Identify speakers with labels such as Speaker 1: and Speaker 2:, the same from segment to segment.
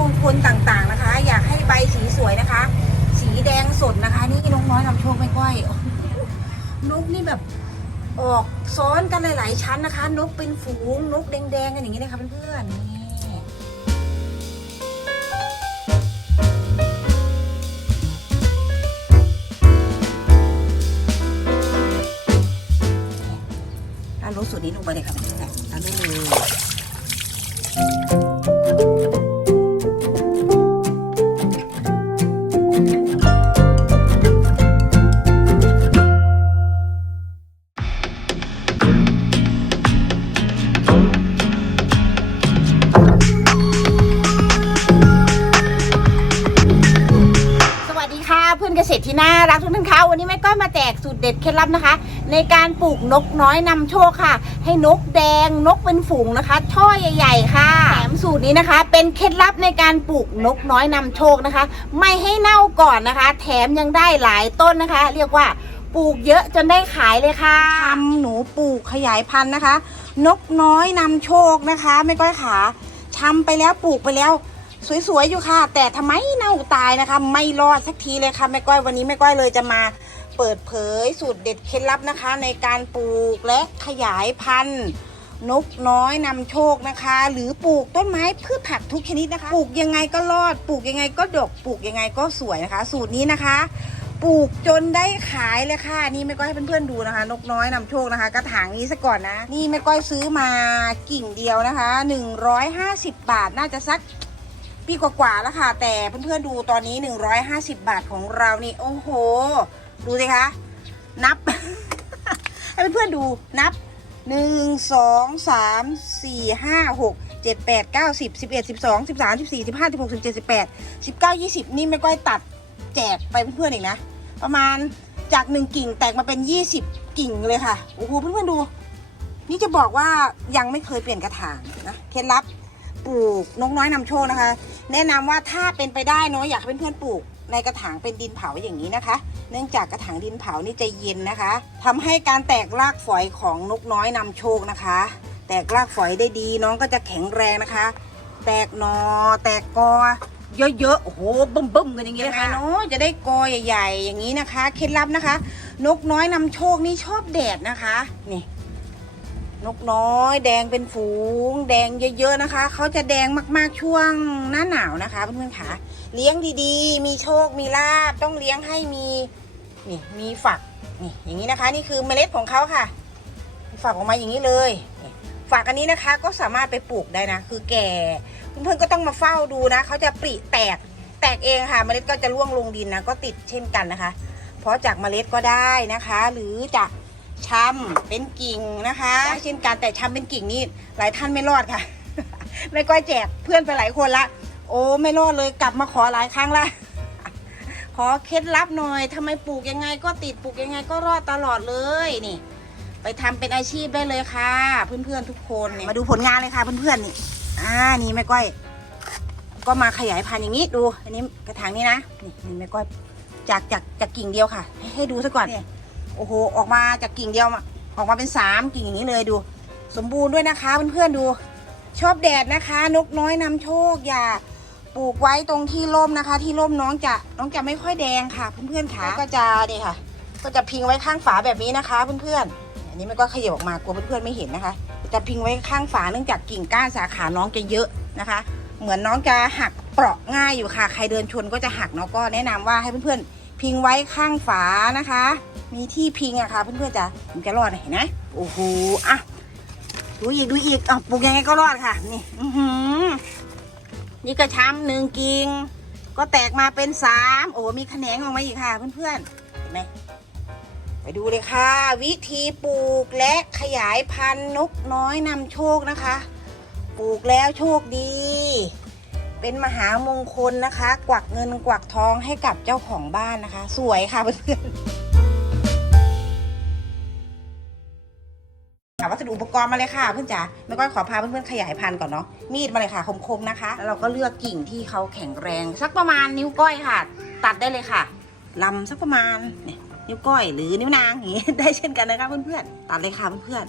Speaker 1: มงคลต่างๆ นะคะ อยากให้ใบสีสวยนะคะ สีแดงสดนะคะ นี่น้องน้อยนำโชคไม่ก้อยนกนี่แบบออกซ้อนกันหลาย ๆชั้นนะคะ นกเป็นฝูงนกแดงๆกันอย่างนี้นะคะเพื่อนๆนี่ถ้ารู้สูตรนี้ลงไปเลยค่ะแม่เอาได้เลยณเกษตรที่น่ารักทุกท่านคะวันนี้แม่ก้อยมาแจกสูตรเด็ดเคล็ดลับนะคะ ในการปลูกนกน้อยนำโชคค่ะ ให้นกแดงนกเป็นฝูงนะคะ ช่อใหญ่ ๆ ค่ะแถมสูตรนี้นะคะ เป็นเคล็ดลับในการปลูกนกน้อยนำโชคนะคะ ไม่ให้เน่าก่อนนะคะ แถมยังได้หลายต้นนะคะ เรียกว่า ปลูกเยอะจนได้ขายเลยค่ะทำหนูปลูกขยายพันธุ์นะคะ นกน้อยนำโชคนะคะแม่ก้อยขาทำไปแล้วปลูกไปแล้วสวยๆอยู่ค่ะ แต่ทำไมเน่าตายนะคะ ไม่รอดสักทีเลยค่ะแม่ก้อยวันนี้แม่ก้อยเลยจะมาเปิดเผยสูตรเด็ดเคล็ดลับนะคะ ในการปลูกและขยายพันธุ์นกน้อยนำโชคนะคะ หรือปลูกต้นไม้พืชผักทุกชนิดนะคะปลูกยังไงก็รอดปลูกยังไงก็ดกปลูกยังไงก็สวยนะคะสูตรนี้นะคะ ปลูกจนได้ขายเลยค่ะ นี่แม่ก้อยให้เพื่อนๆดูนะคะ นกน้อยนำโชคนะคะกระถางนี้ซะก่อนนะนี่แม่ก้อยซื้อมากิ่งเดียวนะคะ 150 บาทน่าจะสักีกว่าๆแล้วค่ะ แต่เพื่อนๆ ดูตอนนี้ 150 บาทของเรานี่ โอ้โห ดูสิคะ นับ ให้เพื่อนๆ ดู นับ 1 2 3 4 5 6 7 8 9 10 11 12 13 14 15 16 17 18 19 20 นี่ไม่ก้อยตัดแจกไปเพื่อนๆ อีกนะ ประมาณจาก 1กิ่งแตกมาเป็น 20กิ่งเลยค่ะ โอ้โห เพื่อนๆ ดู นี่จะบอกว่ายังไม่เคยเปลี่ยนกระถางนะเคล็ดลับปลูกนกน้อยนำโชคนะคะแนะนำว่าถ้าเป็นไปได้เนาะอยากให้เพื่อนๆปลูกในกระถาง เป็นดินเผาอย่างนี้นะคะ เนื่องจากกระถางดินเผานี่จะเย็นนะคะ ทำให้การแตกรากฝอยของนกน้อยนำโชคนะคะ แตกรากฝอยได้ดีน้องก็จะแข็งแรงนะคะ แตกหนอ แตกกอ เยอะๆโอ้โหบึ้มๆกันอย่างเงี้ยนะคะเนาะจะได้กอใหญ่ๆ อย่างนี้นะคะเคล็ดลับนะคะ นกน้อยนำโชคนี่ชอบแดดนะคะนี่นกน้อย แดงเป็นฝูง แดงเยอะๆนะคะเขาจะแดงมากๆช่วงหน้าหนาวนะคะเพื่อนๆค่ะเลี้ยงดีๆ มีโชคมีลาบต้องเลี้ยงให้มีนี่มีฝักนี่อย่างนี้นะคะ นี่คือเมล็ดของเขาค่ะฝักออกมาอย่างนี้เลยฝักอันนี้นะคะก็สามารถไปปลูกได้นะ คือแก่เพื่อนๆก็ต้องมาเฝ้าดูนะเขาจะปริแตกแตกเองค่ะเมล็ดก็จะร่วงลงดินนะก็ติดเช่นกันนะคะ เพราะจากเมล็ดก็ได้นะคะ หรือจากช้ำเป็นกิ่งนะคะเช่นการแต่ช้ำเป็นกิ่งนี่ หลายท่านไม่รอดค่ะไม่ก้อยแจกเพื่อนไปหลายคนละโอ้ ไม่รอดเลยกลับมาขอหลายครั้งละ ขอเคล็ดลับหน่อย ทำไมปลูกยังไง ก็ติดปลูก ยังไง ก็รอดตลอดเลยนี่ ไปทำเป็นอาชีพได้เลยค่ะ เพื่อนๆทุกคนนมาดูผลงานเลยค่ะเพื่อนๆนี่อ่านี่แม่ก้อย ก็มาขยายพันธุ์อย่างนี้ดู อันนี้กระถางนี้นะนี่ไแม่ก้อยจากจากจากกิ่งเดียวค่ะ ให้ให้ดูซะก่อนโอ้โหออกมาจากกิ่งเดียวออกมาเป็นสามกิ่งอย่างนี้เลยดู สมบูรณ์ด้วยนะคะเพื่อนๆดู ชอบแดดนะคะ นกน้อยนำโชคอย่า ปลูกไว้ตรงที่ร่มนะคะ ที่ร่มน้องจะน้องจะไม่ค่อยแดงค่ะ เพื่อนๆค่ะก็จะนี่ค่ะ ก็จะพิงไว้ข้างฝาแบบนี้นะคะเพื่อนๆ อันนี้มันก็ขยับออกมากลัวเพื่อนๆไม่เห็นนะคะ จะพิงไว้ข้างฝาเนื่องจากกิ่งก้านสาขาน้องจะเยอะนะคะ เหมือนน้องจะหักเปราะง่ายอยู่ค่ะ ใครเดินชนก็จะหักเนาะก็แนะนำว่าให้เพื่อนๆพิงไว้ข้างฝานะคะ มีที่พิงอะคะ่ะเพื่อนๆ จะมันจะรอดเห็นไหมโอ้โหอ่ะดูอีกดูอีกอ่ะปลูกยังไงก็รอดค่ะ นี่อือหือนี่กระชับหนึ่งกิ่งก็แตกมาเป็นสาม โอ้ มีแขนงออกมาอีกค่ะ เพื่อนๆ เห็นไหมไปดูเลยค่ะ วิธีปลูกและขยายพันธุ์นกน้อยนำโชคนะคะ ปลูกแล้วโชคดีเป็นมหามงคลนะคะ กวักเงินกวักทองให้กับเจ้าของบ้านนะคะ สวยค่ะเพื่อนๆวัสดุอุปกรณ์มาเลยค่ะเพื่อนจ๋าไม่ก้อยขอพาเพื่อนๆขยายพันธุ์ก่อนเนาะมีดมาเลยค่ะคมๆนะคะเราก็เลือกกิ่งที่เขาแข็งแรง สักประมาณนิ้วก้อยค่ะ ตัดได้เลยค่ะ ลำสักประมาณเนี่ยนิ้วก้อยหรือนิ้วนางอย่างนี้ ได้เช่นกันนะคะเพื่อนๆตัดเลยค่ะเพื่อน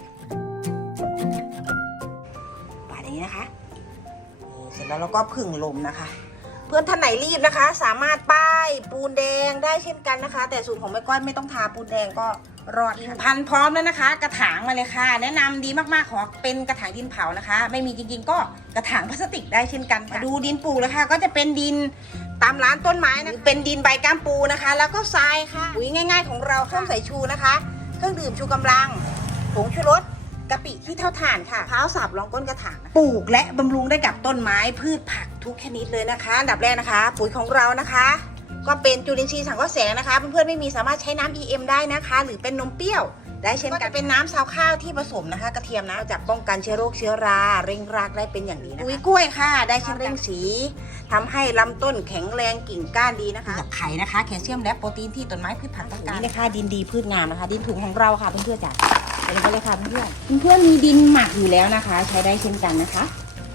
Speaker 1: ๆปาดอย่างนี้นะคะเสร็จแล้วเราก็ผึ่งลมนะคะ เพื่อนท่านไหนรีบนะคะสามารถป้ายปูนแดงได้เช่นกันนะคะ แต่สูตรของแม่ก้อยไม่ต้องทาปูนแดงก็รอดินพันพร้อมแล้วนะคะ กระถางมาเลยค่ะ แนะนำดีมากๆขอเป็นกระถางดินเผานะคะ ไม่มีจริงๆ ก็กระถางพลาสติกได้เช่นกัน มาดูดินปูนะลค่ะก็จะเป็นดินตามร้านต้นไม้นะเป็นดินใบก้ามปูนะคะ แล้วก็ทรายค่ะอุ้ยง่าย ๆ ของเราเครื่องใส่ชูนะคะเครื่องดื่มชูกำลัง ผงชูรสกะปิที่เท่าฐานค่ะเท้าสับรองก้นกระถางปลูกและบำรุงได้กับต้นไม้พืชผัก ทุกชนิดเลยนะคะอันดับแรกนะคะ ปุ๋ยของเรานะคะ ก็เป็นจุลินทรีย์สังเคราะห์แสงนะคะเพื่อนๆไม่มีสามารถใช้น้ำ EM ได้นะคะ หรือเป็นนมเปรี้ยว ได้เช่นกันเป็นน้ำซาวข้าวที่ผสมนะคะ กระเทียมนะจะป้องกันเชื้อโรคเชื้อรา เร่งรากได้เป็นอย่างดีนะคะปุ๋ยกล้วยค่ะ ได้เช่นเร่งสี ทำให้ลำต้นแข็งแรงกิ่งก้านดีนะคะกับไข่นะคะแคลเซียมและโปรตีนที่ต้นไม้พืชผักต้องการนี่นะคะดินดีพืชงามนะคะ ดินถุงของเราค่ะเพื่อนๆจ้ะลงไปเลยค่ะเพื่อนเพื่อนมีดินหมักอยู่แล้วนะคะ ใช้ได้เช่นกันนะคะ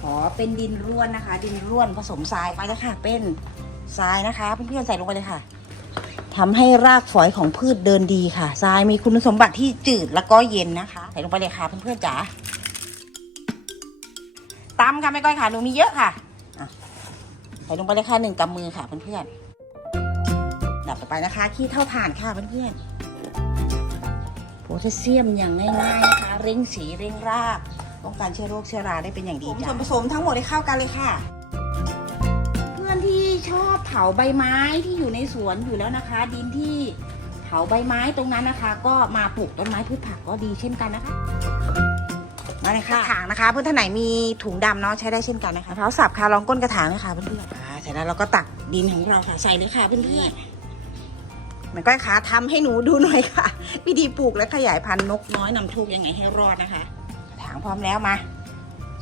Speaker 1: ขอเป็นดินร่วนนะคะ ดินร่วนผสมทรายไปแล้วค่ะ เป็นทรายนะคะเพื่อนใส่ลงไปเลยค่ะ ทำให้รากฝอยของพืชเดินดีค่ะทรายมีคุณสมบัติที่จืดแล้วก็เย็นนะคะใส่ลงไปเลยค่ะเพื่อนๆจ๋าตามค่ะแม่ก้อยค่ะหนูมีเยอะค่ะใส่ลงไปเลยค่ะหนึ่งกำมือค่ะเพื่อนๆดับต่อไปนะคะขี้เท่าฐานค่ะเพื่อนๆโพแทสเซียมอย่างง่าย ๆ นะคะเร่งสีเร่งรากป้องกันเชื้อโรคเชื้อราได้เป็นอย่างดีสมส่จ้ะวนผสมทั้งหมดให้เข้ากันเลยค่ะ เพื่อนที่ชอบเผาใบไม้ที่อยู่ในสวนอยู่แล้วนะคะ ดินที่เผาใบไม้ตรงนั้นนะคะ ก็มาปลูกต้นไม้พืชผักก็ดีเช่นกันนะคะมาเลยค่ะกระถางนะคะเพื่อนท่านไหนมีถุงดำเนาะใช้ได้เช่นกันนะคะเผ้าสับค่ะลองก้นกระถางนะคะเพื่อนๆเสร็จแล้วเราก็ตักดินของเราค่ะใส่เลยค่ะเพื่อนๆมันก้อยขาทำให้หนูดูหน่อยค่ะ วิธีปลูกและขยายพันธุ์นกน้อยนำโชคยังไงให้รอดนะคะ ถางพร้อมแล้วมา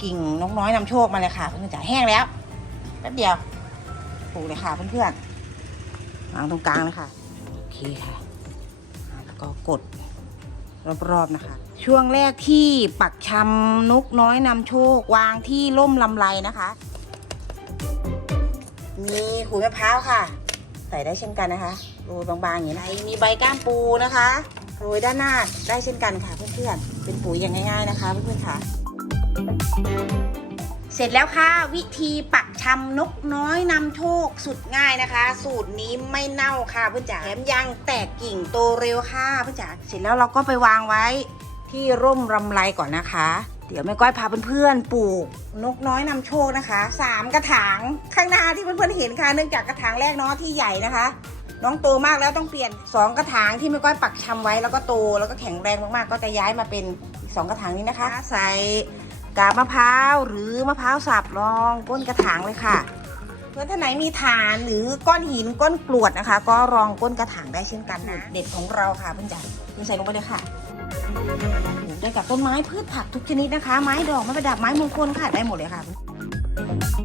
Speaker 1: กิ่งนกน้อยนำโชคมาเลยค่ะเพื่อนๆจ๋าแห้งแล้ว แป๊บเดียวปลูกเลยค่ะเพื่อนๆวางตรงกลางเลยค่ะโอเคค่ะแล้วก็กดรอบๆนะคะ ช่วงแรกที่ปักชำนกน้อยนำโชควางที่ล่มลำไรนะคะ มีขูดมะพร้าวค่ะ ใส่ได้เช่นกันนะคะโรยบางๆอย่างนี้นมีใบก้ามปูนะคะ โรยด้านหน้าได้เช่นกันค่ะเพื่อนๆเป็นปุ๋ยอย่างง่าย ๆ นะคะเพื่อนๆค่ะ เสร็จแล้วค่ะวิธีปักชำนกน้อยนำโชคสุดง่ายนะคะ สูตรนี้ไม่เน่าค่ะเพื่อนจ๋าแถมยังแตกกิ่งโตเร็วค่ะเพื่อนจ๋าเสร็จแล้วเราก็ไปวางไว้ที่ร่มรำไรก่อนนะคะ เดี๋ยวแม่ก้อยพาเพื่อนๆปลูก นกน้อยนำโชคนะคะ 3 กระถางข้างหน้าที่เพื่อนๆเห็นค่ะ เนื่องจากกระถางแรกเนาะที่ใหญ่นะคะน้องโตมากแล้วต้องเปลี่ยน2กระถางที่ไม่ก้อยปักชำไว้แล้วก็โตแล้วก็แข็งแรงมากๆก็จะย้ายมาเป็นอีกสองกระถางนี้นะคะใส่กาบมะพร้าว หรือมะพร้าวสับรองก้นกระถางเลยค่ะ เพื่อนท่านไหนมีฐานหรือก้อนหินก้อนกรวดนะคะ ก็รองก้นกระถางได้เช่นกันนะเด็ดของเราค่ะเพื่อนจ๋าเพณ่ใส่ลงไปเลยค่ะได้กับต้นไม้พืชผักทุกชนิดนะคะ ไม้ดอกไม้ประดับไม้มงคลค่ะได้หมดเลยค่ะ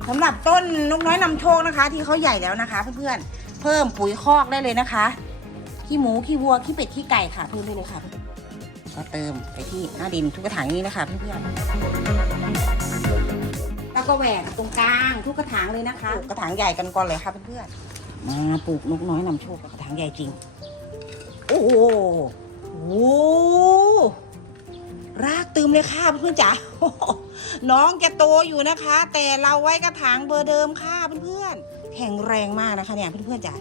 Speaker 1: สำหรับต้นนกน้อยนำโชคนะคะ ที่เขาใหญ่แล้วนะคะ เพื่อนเพิ่มปุ๋ยคอกได้เลยนะคะขี้หมูขี้วัวขี้เป็ดขี้ไก่ค่ะเพิ่มได้เลยค่ะก็เติมไปที่หน้าดินทุกกระถางนี้นะคะเพื่อนๆแล้วก็แหวกตรงกลาง ทุกกระถางเลยนะคะปลูกกระถางใหญ่กันก่อนเลยค่ะเพื่อนๆ มาปลูกนกน้อยนำโชคกระถางใหญ่จริง โอ้โหโอ้รากเติมเลยค่ะเพื่อนๆจ๋า น้องจะโตอยู่นะคะ แต่เราไว้กระถางเบอร์เดิมค่ะเพื่อนๆแข็งแรงมากนะคะเนี่ยเพื่อนๆจ้ะ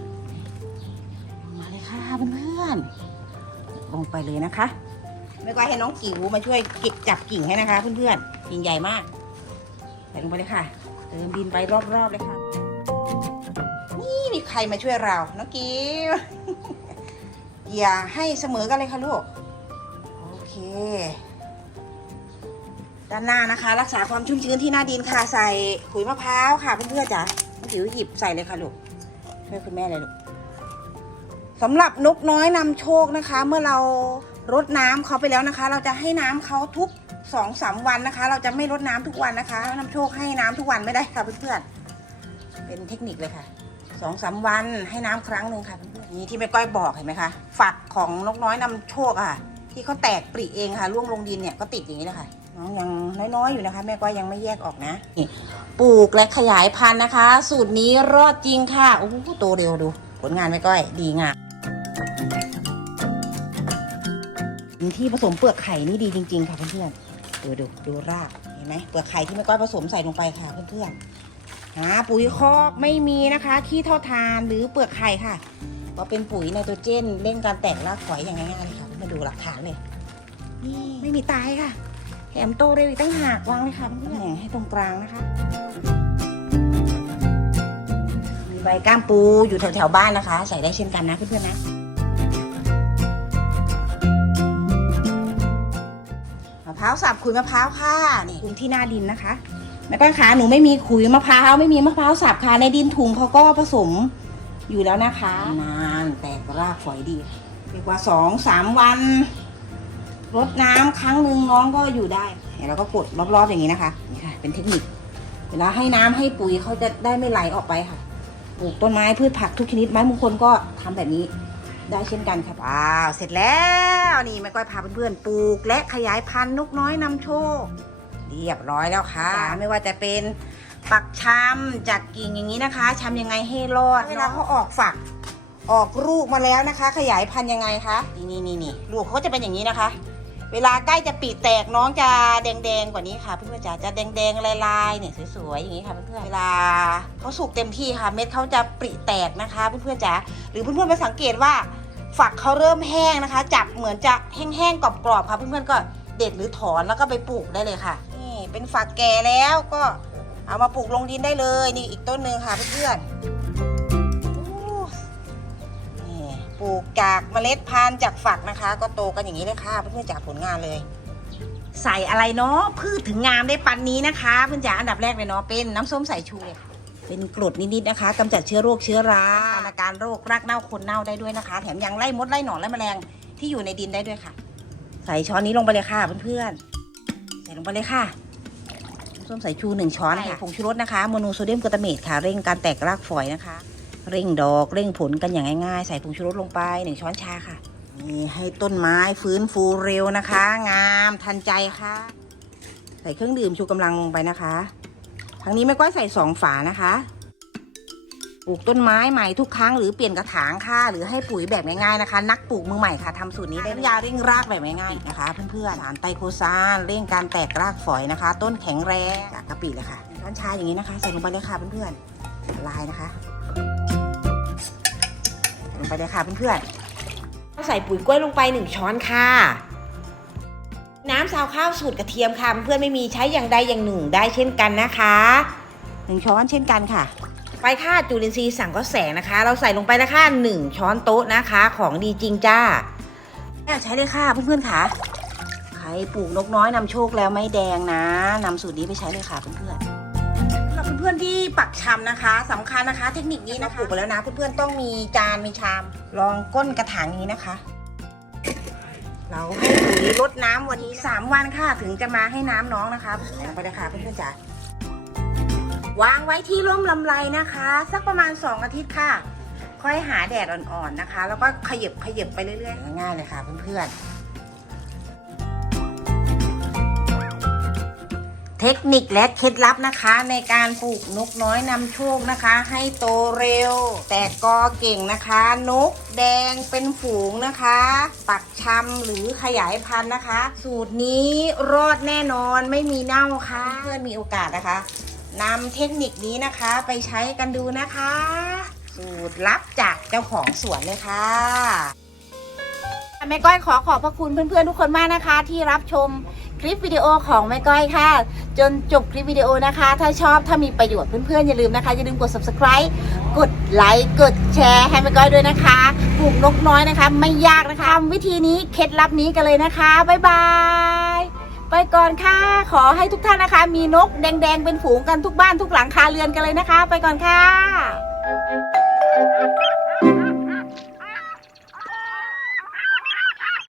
Speaker 1: มาเลยค่ะเพื่อนๆลงไปเลยนะคะ ไม่ก็ให้น้องกิ่วมาช่วยเก็บจับกิ่งให้นะคะ เพื่อนๆกิ่งใหญ่มากใส่ลงไปเลยค่ะ เติมดินไปรอบๆเลยค่ะ นี่มีใครมาช่วยเรา น้องกิ่วอย่าให้เสมอกันเลยค่ะลูกโอเค ด้านหน้านะคะ รักษาความชุ่มชื้นที่หน้าดินค่ะ ใส่ปุ๋ยมะพร้าวค่ะ เพื่อนๆจ้ะถิอวหยิบใส่เลยค่ะลูกช่วยคุณแม่เลยลูกสำหรับนกน้อยนำโชคนะคะ เมื่อเรารดน้ำเขาไปแล้วนะคะ เราจะให้น้ำเขาทุกสองสามวันนะคะ เราจะไม่รดน้ำทุกวันนะคะนำโชคให้น้ำทุกวันไม่ได้ค่ะเพื่อนๆเป็นเทคนิคเลยค่ะสองสาวันให้น้ำครั้งหนึ่งค่ะเพื่อนนี่ที่แม่ก้อยบอกเห็นไหมคะฝักของนกน้อยนำโชคค่ะที่เขาแตกปริเองค่ะ ร่วงลงดินเนี่ยก็ติดอย่างนี้นะค่ะอยังน้อยๆอยู่นะคะ แม่ก็ยังไม่แยกออกนะ ปลูกและขยายพันธุ์นะคะ สูตรนี้รอดจริงค่ะ โอ้โห โตเร็วดู ผลงานแม่ก้อยดีงามที่ผสมเปลือกไข่นี่ดีจริง ๆ ค่ะเพื่อนๆดูดูดูรากเห็นไหมเปลือกไข่ที่แม่ก้อยผสมใส่ลงไปค่ะเพื่อนๆหาปุ๋ยคอกไม่มีนะคะขี้เท่าทานหรือเปลือกไข่ค่ะก็เป็นปุ๋ยไนโตรเจนเล่นการแตกรากฝอยอย่างง่ายๆเลยค่ะ มาดูหลักฐานเลยนี่ไม่มีตายค่ะแอมโตเร็วอีกตั้งหากวางเลยค่ะพื่อนหงให้ตรงกลางนะคะ มีใบก้ามปูอยู่แถวๆบ้านนะคะ ใส่ได้เช่นกันนะเพื่อนๆนะ มะพร้าวสับขุยมะพร้าวค่ะนี่คุณที่หน้าดินนะคะแม่ก้อยขาหนูไม่มีขุยมะพร้าวไม่มีมะพร้าวสับค่ะในดินถุงเขาก็ผสมอยู่แล้วนะคะ นานแตกรากฝอยดี เรียกว่าสองสามวันรดน้ำครั้งหนึ่งน้องก็อยู่ได้เเราก็กดรอบๆอย่างนี้นะคะนี่ค่ะ เป็นเทคนิคเวลาให้น้ำให้ปุ๋ยเขาจะได้ไม่ไหลออกไปค่ะ ปลูกต้นไม้พืชผักทุกชนิดไม้มงคลก็ทำแบบนี้ ได้เช่นกันค่ะว้าว เสร็จแล้ว นี่แม่ก้อยพาเพื่อนๆปลูกและขยายพันธุ์นกน้อยนำโชค เรียบร้อยแล้วค่ะ ไม่ว่าจะเป็นปักชำจากกิ่งอย่างนี้นะคะชำยังไงให้รอดเวลาเขาออกฝักออกลูกมาแล้วนะคะ ขยายพันธุ์ยังไงคะ นี่นี่นี่ลูกเขาจะเป็นอย่างนี้นะคะเวลาใกล้จะปีแตกน้องจะแดงแดงกว่านี้ค่ะ เพื่อนๆจะจะแดงแดงลายๆเนี่ยสวยๆอย่างนี้ค่ะเพื่อนๆเวลาเขาสุกเต็มที่ค่ะเม็ดเขาจะปริแตกนะคะ เพื่อนๆจ๋าหรือเพื่อนๆไปสังเกตว่าฝักเขาเริ่มแห้งนะคะจับเหมือนจะแห้งๆกรอบๆค่ะเพื่อนๆก็เด็ดหรือถอนแล้วก็ไปปลูกได้เลยค่ะนี่เป็นฝักแก่แล้วก็เอามาปลูกลงดินได้เลยนี่อีกต้นหนึ่งค่ะเพื่อนๆปลูกจากเมล็ดพันธุ์จากฝักนะคะ ก็โตกันอย่างนี้เลยค่ะเพื่อนจากผลงานเลย ใส่อะไรเนาะพืชถึงงามได้ปันนี้นะคะเพื่อนจ๋าอันดับแรกเลยเนาะเป็นน้ำส้มสายชูเลยเป็นกรดนิด ๆ นะคะกำจัดเชื้อโรคเชื้อราอาการโรครากเน่าคนเน่าได้ด้วยนะคะ แถมยังไล่มดไล่หนอนไล่แมลงที่อยู่ในดินได้ด้วยค่ะ ใส่ช้อนนี้ลงไปเลยค่ะเพื่อนๆใส่ลงไปเลยค่ะส้มสายชูหนึ่งช้อนค่ะผงชูรสนะคะโมโนโซเดียมกลูตาเมตค่ะเร่งการแตกรากฝอยนะคะเร่งดอกเร่งผลกันอย่างง่ายๆใส่ผงชูรสลงไปหนึ่งช้อนชาค่ะนี่ให้ต้นไม้ฟื้นฟูเร็วนะคะ งามทันใจค่ะ ใส่เครื่องดื่มชูกำลังลงไปนะคะทางนี้ไม่ก้อยใส่สองฝานะคะปลูกต้นไม้ใหม่ทุกครั้งหรือเปลี่ยนกระถางค่ะหรือให้ปุ๋ยแบบง่ายๆนะคะ นักปลูกมือใหม่ค่ะทำสูตรนี้ได้ยาเร่งรากแบบง่ายๆนะคะเพื่อนๆสารไตโคซาน เร่งการแตกรากฝอยนะคะ ต้นแข็งแรงกระปิเลยค่ะช้อนชาอย่างนี้นะคะ ใส่ลงไปเลยค่ะเพื่อนๆลายนะคะไปเลยค่ะเพื่อนๆเราใส่ปุ๋ยกล้วยลงไป 1 ช้อนค่ะ น้ำซาวข้าวสูตรกระเทียมค่ะเพื่อนไม่มีใช้อย่างใดอย่างหนึ่งได้เช่นกันนะคะหนึ่งช้อนเช่นกันค่ะ ไปค่ะจุลินทรีย์สั่งก็แสงนะคะ เราใส่ลงไปนลค่ะหนึ่งช้อนโต๊ะนะคะของดีจริงจ้าใช้เลยค่ะเพื่อนๆค่ะใครปลูกนกน้อยนำโชคแล้วไม่แดงนะนำสูตรนี้ไปใช้เลยค่ะเพื่อนๆื่อนๆที่ปักชำนะคะ สำคัญนะคะ เทคนิคนี้นะคะปลูกไปแล้วนะเพื่อนๆต้องมีจานมีชามรองก้นกระถางนี้นะคะ เราให้ปุ๋ยลดน้ำวันนี้สามวันค่ะถึงจะมาให้น้ำน้องนะคะไปเลยค่ะเพื่อนๆจ๋าวางไว้ที่ร่มลำไรนะคะ สักประมาณ 2 อาทิตย์ค่ะ ค่อยหาแดดอ่อนๆนะคะ แล้วก็ขยับขยับไปเรื่อยๆง่ายเลยค่ะ เพื่อนๆเทคนิคและเคล็ดลับนะคะ ในการปลูกนกน้อยนำโชคนะคะ ให้โตเร็ว แต่กอเก่งนะคะ นกแดงเป็นฝูงนะคะ ปักชำหรือขยายพันธุ์นะคะ สูตรนี้รอดแน่นอนไม่มีเน่าค่ะเพื่อนมีโอกาสนะคะนำเทคนิคนี้นะคะไปใช้กันดูนะคะ สูตรลับจากเจ้าของสวนเลยค่ะแม่ก้อยขอขอบพระคุณเพื่อนๆทุกคนมากนะคะ ที่รับชมคลิปวิดีโอของแม่ก้อยค่ะจนจบคลิปวิดีโอนะคะ ถ้าชอบถ้ามีประโยชน์เพื่อนๆอย่าลืมนะคะอย่าลืมกด subscribe กดไลค์กดแชร์ให้แม่ก้อยด้วยนะคะปลูกนกน้อยนะคะ ไม่ยากนะคะทำวิธีนี้เคล็ดลับนี้กันเลยนะคะบ๊ายบายไปก่อนค่ะขอให้ทุกท่านนะคะ มีนกแดงๆ เป็นฝูงกันทุกบ้านทุกหลังคาเรือนกันเลยนะคะ ไปก่อนค่ะ